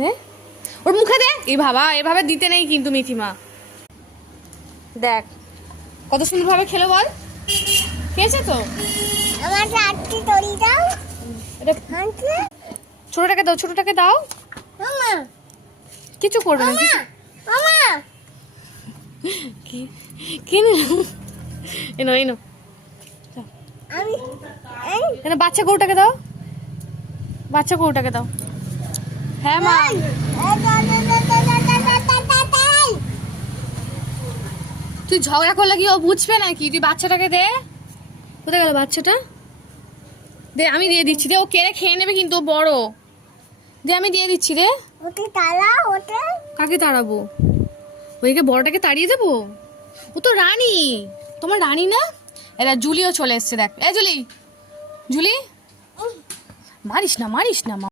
দে ওর মুখে দে। এই বাবা এভাবে দিতে নেই কিন্তু মিথিমা। দেখ কত সুন্দরভাবে খেলো বল। খেয়েছে তো। আমার চারটি তরি দাও। এটা ছোটটাকে দাও, ছোটটাকে দাও। মামা কিছু করবে না। মামা কি কি এনো এনো আমি এনো বাচ্চা গরুটাকে দাও, বাচ্চা গরুটাকে দাও। হ্যাঁ মা। তুই ঝগড়া করলে কি ও বুঝবে নাকি? তুই বাচ্চাটাকে দে। কোথায় গেল বাচ্চাটা? দে আমি দিয়ে দিচ্ছি। দে ও কেড়ে খেয়ে নেবে কিন্তু, ও বড়। দে আমি দিয়ে দিচ্ছি। দে ওকে তালা ওটা কাকে তাড়াবো? ওইকে বড়টাকে তাড়িয়ে দেবো? ও তো রানী, তোমার রানী না? এরা জুলিও চলে এসছে দেখ। এ জুলি, জুলি মারিস না, মারিস না মা।